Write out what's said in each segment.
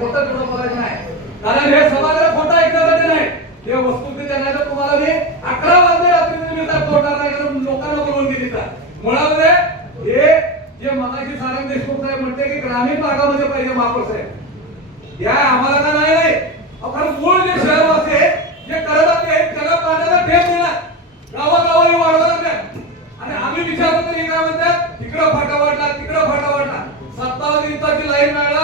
खोटं थोडं बोलायचं नाही. कारण हे समाजाला खोटं ऐकण्यासाठी म्हणजे नाही. हे वस्तुस्थिती नाही तुम्हाला मी अकरा वाजता रात्री मी तर तोडणार नाही कारण लोकांना बोलवून दिली तर मुळामध्ये हे जे मनाची सारंग देशमुख साहेब म्हणते की ग्रामीण भागामध्ये पाहिजे महापौर साहेब. या आम्हाला का नाही नाही अहो, कारण मूळ जे शहरवासी आहे जे करत ते त्याला पाण्याचा ठेप देणार गावागावाने वाढवणार नाही आणि आम्ही विचारतो तरी काय म्हणतात? तिकडं फाटा वाढला तिकडं फाटा वाटला सत्तावन्न इंचाची लाईन मिळाला.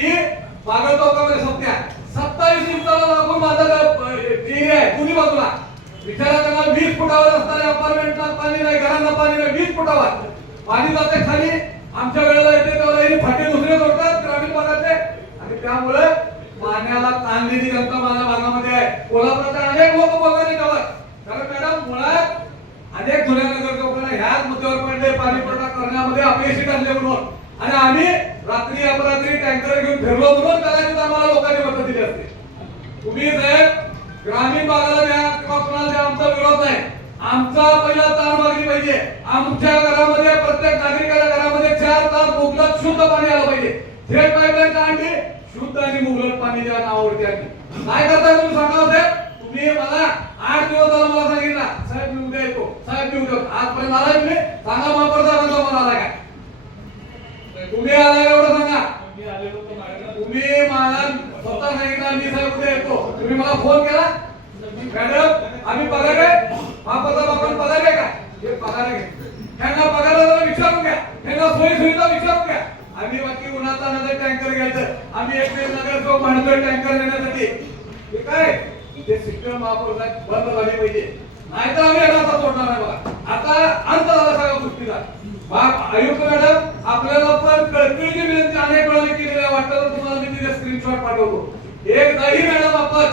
ही पागल चौकामध्ये सत्या सत्तावीस इंचाला लागून माझा टीव्ही आहे दोन्ही बाजूला? विचारा त्यांना वीस फुटावर असणाऱ्या अपार्टमेंटला पाणी नाही घरांना पाणी नाही वीस फुटावर. पाणी जाते खाली आमच्या वेळेला येते तेव्हा हे फाटे दुसरे जोडतात ग्रामीण भागातले. आणि त्यामुळे पाण्याला ताण दिली जनता माझ्या भागामध्ये आहे. कोल्हापुरात अनेक लोक बघायचे त्यावर कारण मॅडम मुळात अनेक जुन्या नगरसेवकांना ह्याच मुद्द्यावर पडले पाणी पुरवठा करण्यामध्ये अपयशी ठरले म्हणून. आणि आम्ही रात्री अपरात्री टँकर घेऊन फिरलो म्हणून कदाचित आम्हाला लोकांनी मत दिली असते. तुम्ही साहेब ग्रामीण भागाला द्या किंवा कोणाला द्या आमचा विरोध नाही आमचा पहिला तार मागणी पाहिजे. आमच्या घरामध्ये प्रत्येक नागरिकाच्या घरामध्ये चार तास मुबलक शुद्ध पाणी आलं पाहिजे. थेट पाईपलाईन का आणली शुद्ध आणि मुबलक पाणी द्या नावावरती आणली. काय करताय तुम्ही सांगा साहेब तुम्ही मला आठ दिवस झाला मला सांगितला. साहेब मी उद्या येतो. साहेब मी उद्या आजपर्यंत आलाय तुम्ही सांगा महापौर साहेबांचा मला आला काय तुम्ही आला एवढं सांगा तुम्ही स्वतः सांगितलं मी साहेब उद्या येतो? तुम्ही मला फोन केला? मॅडम आम्ही पगार आहे. हा साहेब आपण पगार आहे का? हे पगार आहे. त्यांना पगाराला विचारून घ्या. त्यांना सोयी सुविधा विचारून घ्या. आम्ही बाकी उन्हाचा नगर टँकर घ्यायचं. आम्ही एक एक नगरसेवक म्हणतोय टँकर देण्यासाठी. हे काय? ते सिस्टम महापौर साहेब बंद झाली पाहिजे. नाहीतर आम्ही याला आता सोडणार आहे बघा. आता अंत झाला सगळ्या गोष्टीला आयुक्त मॅडम आपल्याला पण कळकळीची विनंती. अनेक वेळा केलेल्या वाटतं तर तिथे स्क्रीनशॉट पाठवतो. एकदाही मॅडम आपण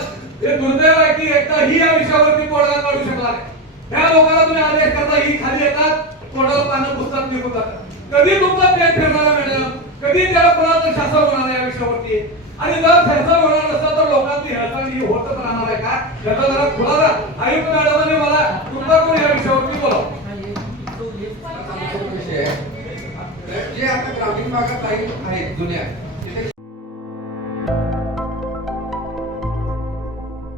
हे दुर्दैव आहे की एकदाही या विषयावरती तोडगा काढू शकला नाही. त्या लोकांना तुम्ही आदेश करता ही खाली येतात तोंडाला पानं पुस्तक निघून जातात कधी तुमचा पेन फिरणार मॅडम कधी त्याला कोणाचं शासन होणार या विषयावरती? आणि जर फैसला होणार नसतं तर लोकांची हेळसांड ही होतच राहणार आहे का? त्याचा जरा खुलासा. आयुक्त मॅडमांनी मला तुमचा कोण या विषयावरती बोलावं? जे आता ग्रामीण भागात काही आहेत जुन्या.